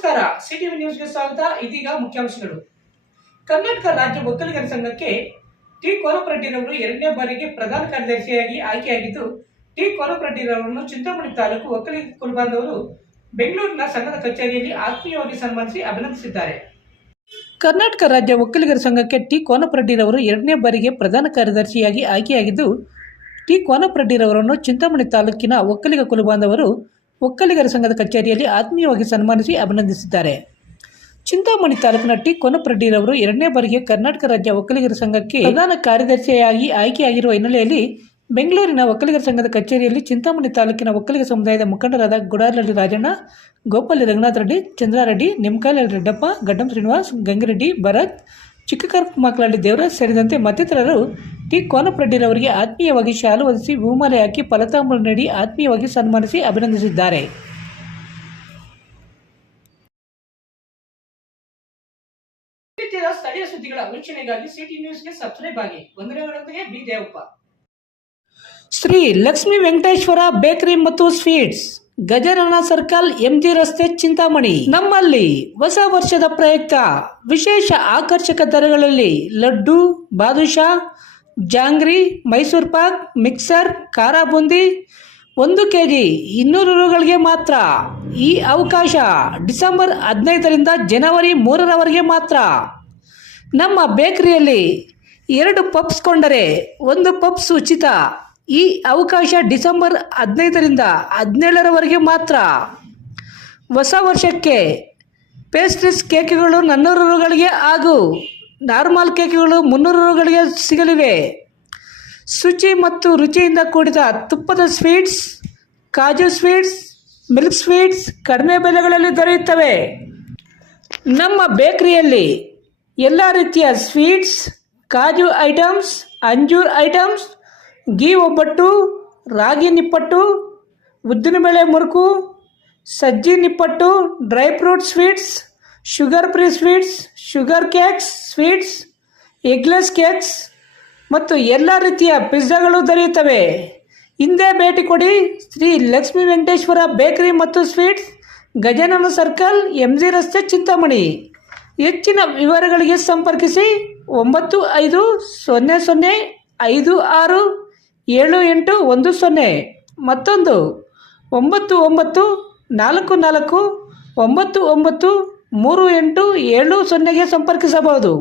ನಮಸ್ಕಾರ, ಸಿಟಿವಿ ನ್ಯೂಸ್ಗೆ ಸ್ವಾಗತ. ಇದೀಗ ಮುಖ್ಯಾಂಶಗಳು. ಕರ್ನಾಟಕ ರಾಜ್ಯ ಒಕ್ಕಲಿಗರ ಸಂಘಕ್ಕೆ ಟಿ ಕೋನಪ್ರೆಡ್ಡಿರವರು ಎರಡನೇ ಬಾರಿಗೆ ಪ್ರಧಾನ ಕಾರ್ಯದರ್ಶಿಯಾಗಿ ಆಯ್ಕೆಯಾಗಿದ್ದು, ಟಿ ಕೋನಪ್ರೆಡ್ಡಿರವರನ್ನು ಚಿಂತಾಮಣಿ ತಾಲೂಕು ಒಕ್ಕಲಿಗ ಕುಲಬಾಂಧವರು ಬೆಂಗಳೂರಿನ ಸಂಘದ ಕಚೇರಿಯಲ್ಲಿ ಆತ್ಮೀಯವಾಗಿ ಸನ್ಮಾನಿಸಿ ಅಭಿನಂದಿಸಿದ್ದಾರೆ. ಕರ್ನಾಟಕ ರಾಜ್ಯ ಒಕ್ಕಲಿಗರ ಸಂಘಕ್ಕೆ ಟಿ ಕೋನಪ್ರೆಡ್ಡಿರವರು ಎರಡನೇ ಬಾರಿಗೆ ಪ್ರಧಾನ ಕಾರ್ಯದರ್ಶಿಯಾಗಿ ಆಯ್ಕೆಯಾಗಿದ್ದು, ಟಿ ಕೋನಪ್ರೆಡ್ಡಿರವರನ್ನು ಚಿಂತಾಮಣಿ ತಾಲೂಕಿನ ಒಕ್ಕಲಿಗ ಕುಲಬಾಂಧವರು ಒಕ್ಕಲಿಗರ ಸಂಘದ ಕಚೇರಿಯಲ್ಲಿ ಆತ್ಮೀಯವಾಗಿ ಸನ್ಮಾನಿಸಿ ಅಭಿನಂದಿಸಿದ್ದಾರೆ. ಚಿಂತಾಮಣಿ ತಾಲೂಕಿನ ಟಿ ಕೋನಪ್ರೆಡ್ಡಿರವರು ಎರಡನೇ ಬಾರಿಗೆ ಕರ್ನಾಟಕ ರಾಜ್ಯ ಒಕ್ಕಲಿಗರ ಸಂಘಕ್ಕೆ ಪ್ರಧಾನ ಕಾರ್ಯದರ್ಶಿಯಾಗಿ ಆಯ್ಕೆಯಾಗಿರುವ ಹಿನ್ನೆಲೆಯಲ್ಲಿ ಬೆಂಗಳೂರಿನ ಒಕ್ಕಲಿಗರ ಸಂಘದ ಕಚೇರಿಯಲ್ಲಿ ಚಿಂತಾಮಣಿ ತಾಲೂಕಿನ ಒಕ್ಕಲಿಗ ಸಮುದಾಯದ ಮುಖಂಡರಾದ ಗುಡಾರಳ್ಳಿ ರಾಜಣ್ಣ, ಗೋಪಾಲಿ ರಂಗನಾಥ ರೆಡ್ಡಿ, ಚಂದ್ರಾರೆಡ್ಡಿ, ನಿಮ್ಕಾಲಹಳ್ಳಿ ರೆಡ್ಡಪ್ಪ, ಗಡ್ಡಂ ಶ್ರೀನಿವಾಸ್, ಗಂಗಿರೆಡ್ಡಿ, ಭರತ್, ಚಿಕ್ಕಕರಮಕ್ಲಹಳ್ಳಿ ದೇವರಾಜ್ ಸೇರಿದಂತೆ ಮತ್ತಿತರರು ಟಿ ಕೋನಪ್ರೆಡ್ಡಿರವರಿಗೆ ಆತ್ಮೀಯವಾಗಿ ಶಾಲು ಹೊದಿಸಿ ಹೂಮಾಲೆ ಹಾಕಿ ಫಲತಾಂಬೂಲ ನೀಡಿ ಆತ್ಮೀಯವಾಗಿ ಸನ್ಮಾನಿಸಿ ಅಭಿನಂದಿಸಿದ್ದಾರೆ. ಸ್ಥಳೀಯ ಸುದ್ದಿಗಳ ವೀಕ್ಷಣೆಗಾಗಿ ಸಿಟಿ ನ್ಯೂಸ್ಗೆ ಸಬ್ಸ್ಕ್ರೈಬ್ ಆಗಿ. ವಂದನೆಗಳೊಂದಿಗೆ ಬಿ ದೇವಪ್ಪ. ಶ್ರೀ ಲಕ್ಷ್ಮೀ ವೆಂಕಟೇಶ್ವರ ಬೇಕರಿ ಮತ್ತು ಸ್ವೀಟ್ಸ್, ಗಜಾನನ ಸರ್ಕಲ್, ಎಂಜಿ ರಸ್ತೆ, ಚಿಂತಾಮಣಿ. ನಮ್ಮಲ್ಲಿ ಹೊಸ ವರ್ಷದ ಪ್ರಯುಕ್ತ ವಿಶೇಷ ಆಕರ್ಷಕ ದರಗಳಲ್ಲಿ ಲಡ್ಡು, ಬಾದುಷಾ, ಜಾಂಗ್ರಿ, ಮೈಸೂರು ಪಾಕ್, ಮಿಕ್ಸರ್, ಖಾರ ಬೂಂದಿ 1 kg 200 ರೂಗಳಿಗೆ ಮಾತ್ರ. ಈ ಅವಕಾಶ ಡಿಸೆಂಬರ್ 15ರಿಂದ ಜನವರಿ 3ರವರೆಗೆ ಮಾತ್ರ. ನಮ್ಮ ಬೇಕರಿಯಲ್ಲಿ 2 ಪಪ್ಸ್ ಕೊಂಡರೆ 1 ಪಪ್ಸ್ ಉಚಿತ. ಈ ಅವಕಾಶ ಡಿಸೆಂಬರ್ 15ರಿಂದ 17ರವರೆಗೆ ಮಾತ್ರ. ಹೊಸ ವರ್ಷಕ್ಕೆ ಪೇಸ್ಟ್ರೀಸ್ ಕೇಕ್ಗಳು 400 ರೂಗಳಿಗೆ ಹಾಗೂ ನಾರ್ಮಲ್ ಕೇಕ್ಗಳು 300 ರೂಗಳಿಗೆ ಸಿಗಲಿವೆ. ಶುಚಿ ಮತ್ತು ರುಚಿಯಿಂದ ಕೂಡಿದ ತುಪ್ಪದ ಸ್ವೀಟ್ಸ್, ಕಾಜು ಸ್ವೀಟ್ಸ್, ಮಿಲ್ಕ್ ಸ್ವೀಟ್ಸ್ ಕಡಿಮೆ ಬೆಲೆಗಳಲ್ಲಿ ದೊರೆಯುತ್ತವೆ. ನಮ್ಮ ಬೇಕರಿಯಲ್ಲಿ ಎಲ್ಲ ರೀತಿಯ ಸ್ವೀಟ್ಸ್, ಕಾಜು ಐಟಮ್ಸ್, ಅಂಜೂರ್ ಐಟಮ್ಸ್, ಗೀ ಒಬ್ಬಟ್ಟು, ರಾಗಿ ನಿಪ್ಪಟ್ಟು, ಉದ್ದಿನಬೇಳೆ ಮುರುಕು, ಸಜ್ಜಿ ನಿಪ್ಪಟ್ಟು, dry fruit sweets, sugar free sweets, sugar cakes, sweets, eggless cakes ಮತ್ತು ಎಲ್ಲ ರೀತಿಯ ಪಿಜ್ಜಾಗಳು ದೊರೆಯುತ್ತವೆ. ಹಿಂದೆ ಭೇಟಿ ಕೊಡಿ. ಶ್ರೀ ಲಕ್ಷ್ಮೀ ವೆಂಕಟೇಶ್ವರ ಬೇಕರಿ ಮತ್ತು ಸ್ವೀಟ್ಸ್, ಗಜಾನನ ಸರ್ಕಲ್, ಎಂಜಿ ರಸ್ತೆ, ಚಿಂತಾಮಣಿ. ಹೆಚ್ಚಿನ ವಿವರಗಳಿಗೆ ಸಂಪರ್ಕಿಸಿ 9500567810 ಮತ್ತೊಂದು 9944993870ಗೆ ಸಂಪರ್ಕಿಸಬಹುದು.